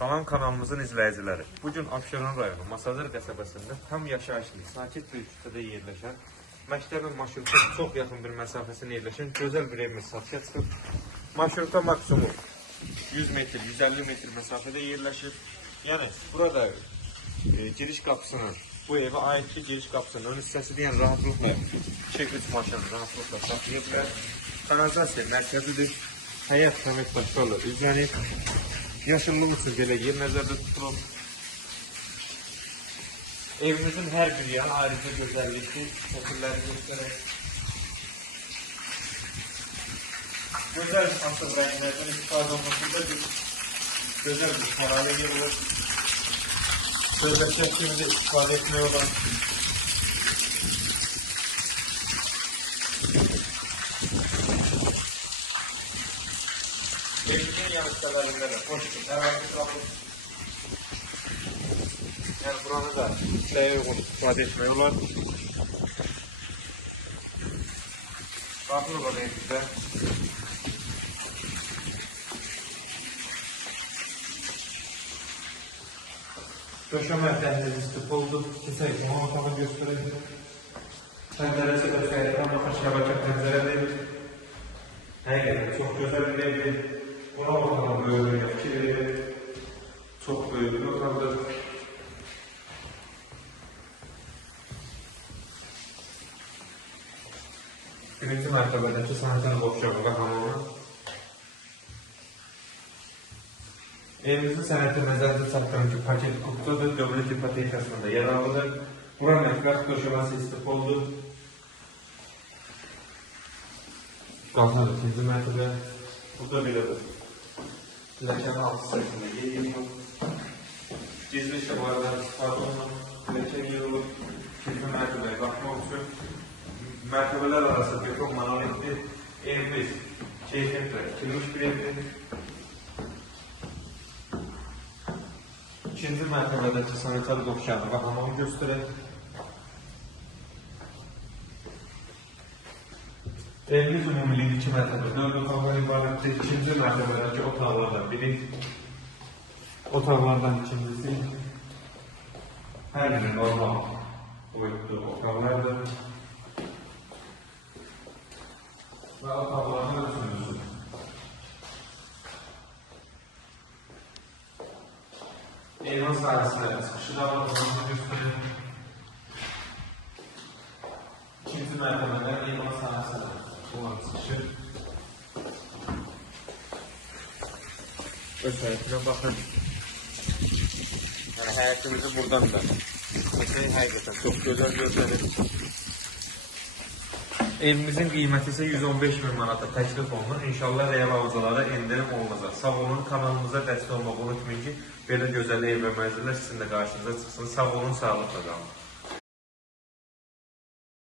Salam kanalımızın izləyiciləri. Bugün Abşeron rayonu Masazır qəsəbəsində tam yaşayışlı, sakit bir küçədə yerləşən, məktəbin marşruta çox yaxın bir məsafəsində yerləşən gözəl bir evimiz satışa çıxıb. Marşruta maksimum 100 metr, 150 metr məsafədə yerləşir. Yəni burada giriş qapısının, bu evə aid ki, giriş qapısının ön hissəsi deyən rahatlıqla 2-3 maşın rahatlıqla saxlaya bilər. Kanalizasiya mərkəzidir. Həyat əməkdaşlarla üzlənir. Yaşıllıq üçün belə yer nəzərdə tutulur. Evimizin hər bir yanı ayrıca gözəllikli şəkilləri göstərək. Gözəl asıl rənglərdən istifadə olmasında bir gözəl bir şərait yerilir. Söhbət şəklində istifadə etmək olan evimizin yan hissələrində də hoşdur, ərazi qalır. Yəni buranı da işləyə uyğun istifadə etmək olar. Baxılır o evimizdə. Döşəmə dəhlizi stıp oldu. Keçək ona otağı göstərək. Pəncərəsi də xəyətən baxın şəbəkə pəncərədir. Həqiqətən çox gözəl bir evdir. Buna baxan böyük fikir verir. Çox böyük bir otaqdır. Birinci mərtəbədəki sanitar boşluğu və hamamı. Evimizin sənəti nəzərdə çatdırın ki, paket qrupdadır, dövlət ipotekasında yer alır. Bura mətbəx döşəməsi istif oldu. Qalxan ikinci mərtəbə. Burada belədir. Ləkənin altı səhəsində yer yığılır. Gizli işıqlardan istifadə olunur. Ləkə yığılır. İkinci mərtəbəyə qalxmaq üçün mərtəbələr arası beton monolitdir. Evimiz keyfiyyətlə tikilmiş bir evdir. İkinci mərtəbədəki sanitar qovşanı və hamamı göstərək. Evimiz ümumilik 2 mərtəbə, 4 otaqdan ibarətdir. İkinci mərtəbədəki otaqlardan biri, otaqlardan ikincisi, hər biri normal boyutlu otaqlardır. Və otaqlardan üçüncüsü. Eyvan sahəsində çıxışı da otaqlarını göstərir. İkinci mərtəbədən eyvan sahəsində olan çıxışı. Öz həyətinə baxın. Yəni həyətimizi buradan da həqiqətən çox gözəl göstərir. Evimizin qiyməti isə 115.000 manata təklif olunur. İnşallah real alıcılara endirim olunacaq. Sağ olun, kanalımıza dəstək olmağı unutmayın ki, belə gözəl ev və mənzillər sizin də qarşınıza çıxsın. Sağ olun, sağlıqla qalın.